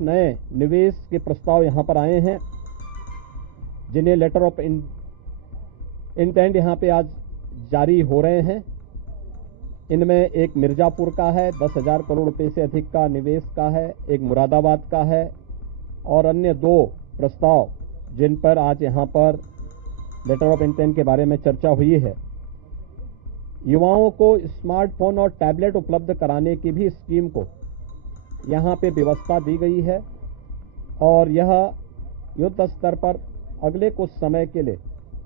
नए निवेश के प्रस्ताव यहां पर आए हैं, जिन्हें लेटर ऑफ इंटेंट यहां पे आज जारी हो रहे हैं। इनमें एक मिर्जापुर का है, 10,000 करोड़ रुपए से अधिक का निवेश का है, एक मुरादाबाद का है और अन्य 2 प्रस्ताव जिन पर आज यहां पर लेटर ऑफ इंटेंट के बारे में चर्चा हुई है। युवाओं को स्मार्टफोन और टैबलेट उपलब्ध कराने की भी स्कीम को यहां पे व्यवस्था दी गई है और यह युद्ध स्तर पर अगले कुछ समय के लिए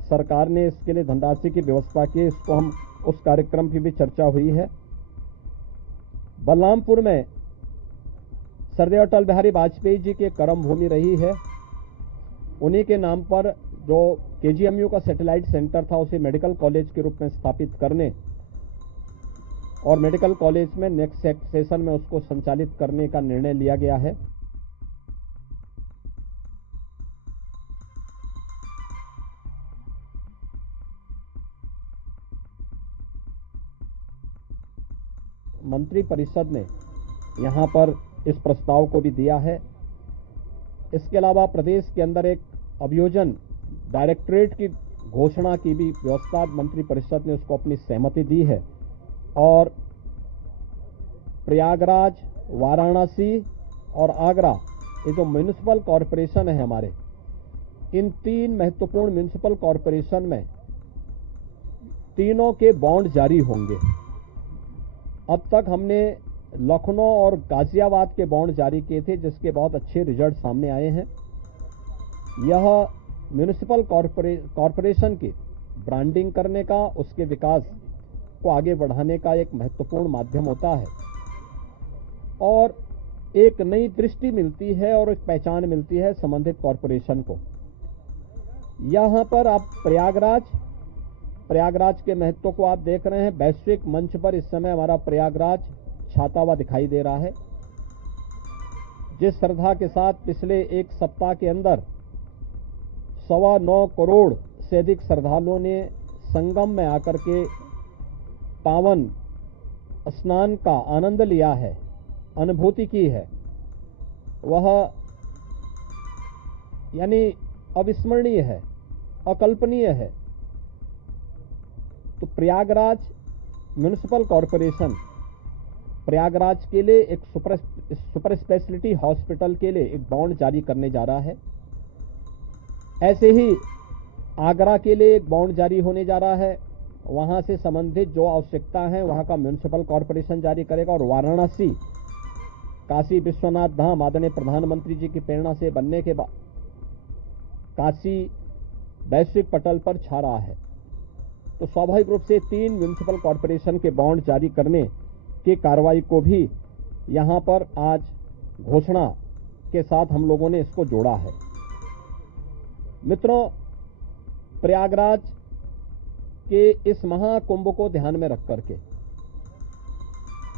सरकार ने इसके लिए धनराशि की व्यवस्था की। इसको हम उस कार्यक्रम की भी चर्चा हुई है। बलरामपुर में सरदार अटल बिहारी वाजपेयी जी की कर्मभूमि रही है। उन्हीं के नाम पर जो केजीएमयू का सैटेलाइट सेंटर था, उसे मेडिकल कॉलेज के रूप में स्थापित करने और मेडिकल कॉलेज में नेक्स्ट सेशन में उसको संचालित करने का निर्णय लिया गया है। मंत्री परिषद ने यहां पर इस प्रस्ताव को भी दिया है। इसके अलावा प्रदेश के अंदर एक अभियोजन डायरेक्टरेट की घोषणा की भी व्यवस्था मंत्री परिषद ने उसको अपनी सहमति दी है और प्रयागराज, वाराणसी और आगरा, ये जो म्युनिसिपल कॉरपोरेशन है हमारे, इन 3 महत्वपूर्ण म्युनिसिपल कॉरपोरेशन में तीनों के बॉन्ड जारी होंगे। अब तक हमने लखनऊ और गाजियाबाद के बॉन्ड जारी किए थे, जिसके बहुत अच्छे रिजल्ट सामने आए हैं। यह म्युनिसिपल कॉरपोरेशन की ब्रांडिंग करने का, उसके विकास को आगे बढ़ाने का एक महत्वपूर्ण माध्यम होता है और एक नई दृष्टि मिलती है और एक पहचान मिलती है संबंधित कॉरपोरेशन को। यहां पर आप प्रयागराज के महत्व को आप देख रहे हैं। वैश्विक मंच पर इस समय हमारा प्रयागराज छाता हुआ दिखाई दे रहा है। जिस श्रद्धा के साथ पिछले 1 सप्ताह के अंदर 9.25 करोड़ से अधिक श्रद्धालुओं ने संगम में आकर के पावन स्नान का आनंद लिया है, अनुभूति की है, वह यानी अविस्मरणीय है, अकल्पनीय है। तो प्रयागराज म्युनिसिपल कॉरपोरेशन प्रयागराज के लिए एक सुपर स्पेशलिटी हॉस्पिटल के लिए एक बॉन्ड जारी करने जा रहा है। ऐसे ही आगरा के लिए एक बॉन्ड जारी होने जा रहा है। वहां से संबंधित जो आवश्यकता है वहां का म्युनिसिपल कॉरपोरेशन जारी करेगा। और वाराणसी, काशी विश्वनाथ धाम आदरणीय प्रधानमंत्री जी की प्रेरणा से बनने के बाद काशी वैश्विक पटल पर छा रहा है। तो स्वाभाविक रूप से 3 म्युनिसिपल कॉरपोरेशन के बॉन्ड जारी करने की कार्रवाई को भी यहां पर आज घोषणा के साथ हम लोगों ने इसको जोड़ा है। मित्रों, प्रयागराज के इस महाकुंभ को ध्यान में रख करके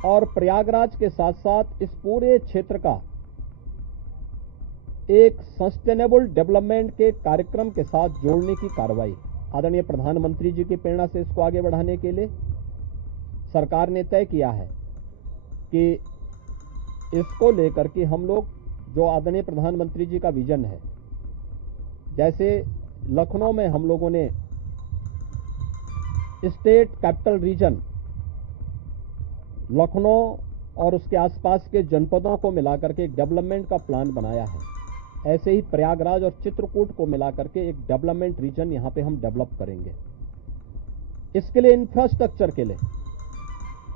और प्रयागराज के साथ साथ इस पूरे क्षेत्र का एक सस्टेनेबल डेवलपमेंट के कार्यक्रम के साथ जोड़ने की कार्रवाई आदरणीय प्रधानमंत्री जी की प्रेरणा से इसको आगे बढ़ाने के लिए सरकार ने तय किया है कि इसको लेकर के हम लोग जो आदरणीय प्रधानमंत्री जी का विजन है, जैसे लखनऊ में हम लोगों ने स्टेट कैपिटल रीजन लखनऊ और उसके आसपास के जनपदों को मिलाकर के एक डेवलपमेंट का प्लान बनाया है, ऐसे ही प्रयागराज और चित्रकूट को मिलाकर के एक डेवलपमेंट रीजन यहां पे हम डेवलप करेंगे। इसके लिए इंफ्रास्ट्रक्चर के लिए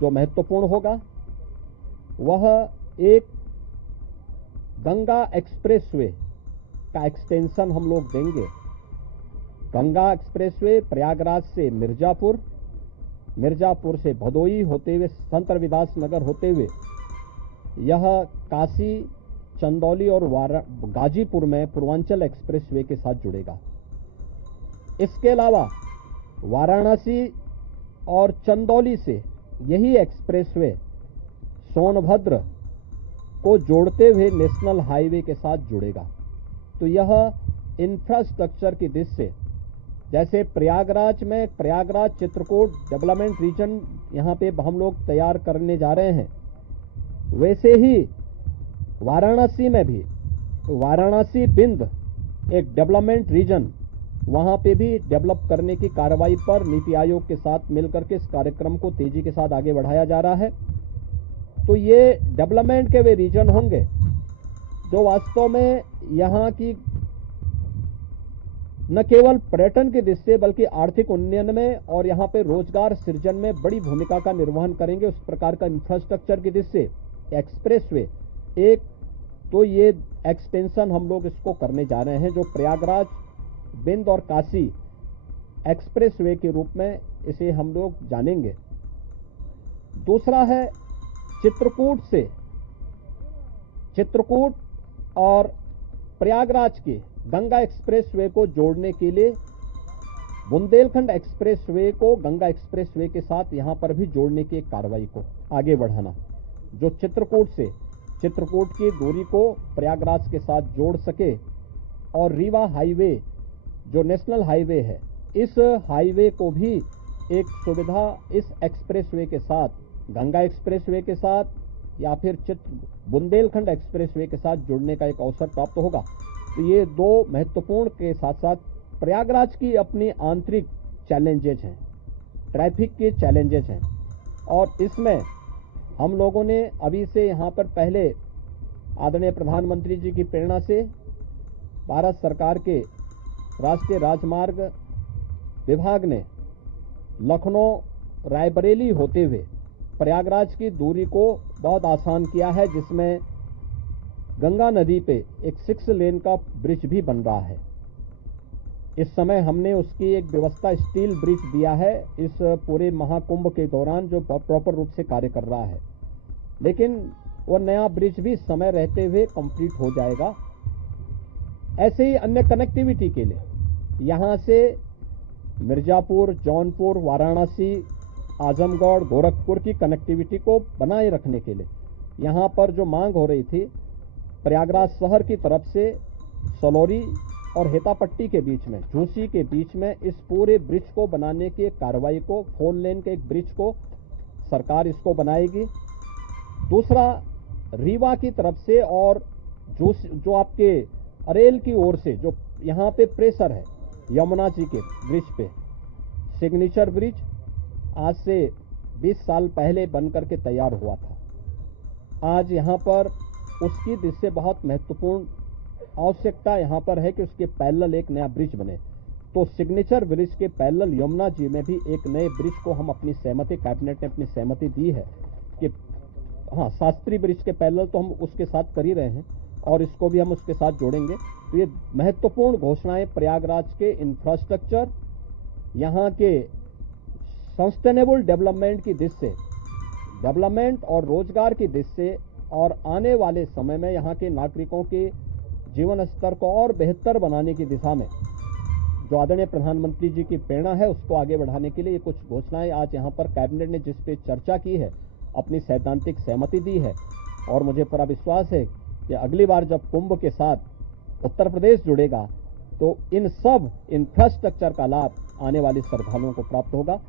जो महत्वपूर्ण होगा वह एक गंगा एक्सप्रेसवे का एक्सटेंशन हम लोग देंगे। गंगा एक्सप्रेसवे प्रयागराज से मिर्जापुर, मिर्जापुर से भदोई होते हुए संत रविदास नगर होते हुए यह काशी, चंदौली और गाजीपुर में पूर्वांचल एक्सप्रेसवे के साथ जुड़ेगा। इसके अलावा वाराणसी और चंदौली से यही एक्सप्रेसवे सोनभद्र को जोड़ते हुए नेशनल हाईवे के साथ जुड़ेगा। तो यह इंफ्रास्ट्रक्चर की दृष्टि से जैसे प्रयागराज में प्रयागराज चित्रकूट डेवलपमेंट रीजन यहां पे हम लोग तैयार करने जा रहे हैं, वैसे ही वाराणसी में भी वाराणसी बिंद एक डेवलपमेंट रीजन, वहां पे भी डेवलप करने की कार्रवाई पर नीति आयोग के साथ मिलकर के इस कार्यक्रम को तेजी के साथ आगे बढ़ाया जा रहा है। तो ये डेवलपमेंट के वे रीजन होंगे जो वास्तव में यहाँ की न केवल पर्यटन की दृष्टि से बल्कि आर्थिक उन्नयन में और यहाँ पे रोजगार सृजन में बड़ी भूमिका का निर्वहन करेंगे। उस प्रकार का इंफ्रास्ट्रक्चर की दृष्टि से एक्सप्रेसवे एक, तो ये एक्सटेंशन हम लोग इसको करने जा रहे हैं जो प्रयागराज, बिंद और काशी एक्सप्रेसवे के रूप में इसे हम लोग जानेंगे। दूसरा है चित्रकूट और प्रयागराज के गंगा एक्सप्रेसवे को जोड़ने के लिए बुंदेलखंड एक्सप्रेसवे को गंगा एक्सप्रेसवे के साथ यहां पर भी जोड़ने की एक कार्रवाई को आगे बढ़ाना, जो चित्रकूट की दूरी को प्रयागराज के साथ जोड़ सके और रीवा हाईवे जो नेशनल हाईवे है, इस हाईवे को भी एक सुविधा इस एक्सप्रेसवे के साथ, गंगा एक्सप्रेसवे के साथ या फिर बुंदेलखंड एक्सप्रेसवे के साथ जुड़ने का एक अवसर प्राप्त होगा। तो ये दो महत्वपूर्ण के साथ साथ प्रयागराज की अपनी आंतरिक चैलेंजेस हैं, ट्रैफिक के चैलेंजेस हैं, और इसमें हम लोगों ने अभी से यहाँ पर पहले आदरणीय प्रधानमंत्री जी की प्रेरणा से भारत सरकार के राष्ट्रीय राजमार्ग विभाग ने लखनऊ रायबरेली होते हुए प्रयागराज की दूरी को बहुत आसान किया है, जिसमें गंगा नदी पे एक 6 लेन का ब्रिज भी बन रहा है। इस समय हमने उसकी एक व्यवस्था स्टील ब्रिज दिया है इस पूरे महाकुंभ के दौरान, जो प्रॉपर रूप से कार्य कर रहा है, लेकिन वो नया ब्रिज भी समय रहते हुए कंप्लीट हो जाएगा। ऐसे ही अन्य कनेक्टिविटी के लिए यहां से मिर्जापुर, जौनपुर, वाराणसी, आजमगढ़, गोरखपुर की कनेक्टिविटी को बनाए रखने के लिए यहां पर जो मांग हो रही थी, प्रयागराज शहर की तरफ से सलौरी और हेतापट्टी के बीच में, झूसी के बीच में इस पूरे ब्रिज को बनाने की एक कार्रवाई को, 4 लेन के एक ब्रिज को सरकार इसको बनाएगी। दूसरा, रीवा की तरफ से और जो आपके अरेल की ओर से जो यहाँ पे प्रेशर है यमुना जी के ब्रिज पे, सिग्नेचर ब्रिज आज से 20 साल पहले बनकर के तैयार हुआ था। आज यहाँ पर उसकी दृष्टि से बहुत महत्वपूर्ण आवश्यकता यहाँ पर है कि उसके पैरेलल एक नया ब्रिज बने। तो सिग्नेचर ब्रिज के पैरेलल यमुना जी में भी एक नए ब्रिज को हम अपनी सहमति, कैबिनेट ने अपनी सहमति दी है कि हाँ, शास्त्री ब्रिज के पैरेलल तो हम उसके साथ कर ही रहे हैं और इसको भी हम उसके साथ जोड़ेंगे। तो ये महत्वपूर्ण घोषणाएं प्रयागराज के इंफ्रास्ट्रक्चर, यहाँ के सस्टेनेबल डेवलपमेंट की दृष्टि से, डेवलपमेंट और रोजगार की दृष्टि से, और आने वाले समय में यहाँ के नागरिकों के जीवन स्तर को और बेहतर बनाने की दिशा में जो आदरणीय प्रधानमंत्री जी की प्रेरणा है उसको आगे बढ़ाने के लिए ये कुछ घोषणाएं आज यहाँ पर कैबिनेट ने जिस पे चर्चा की है, अपनी सैद्धांतिक सहमति दी है। और मुझे पूरा विश्वास है कि अगली बार जब कुंभ के साथ उत्तर प्रदेश जुड़ेगा तो इन सब इंफ्रास्ट्रक्चर का लाभ आने वाले श्रद्धालुओं को प्राप्त होगा।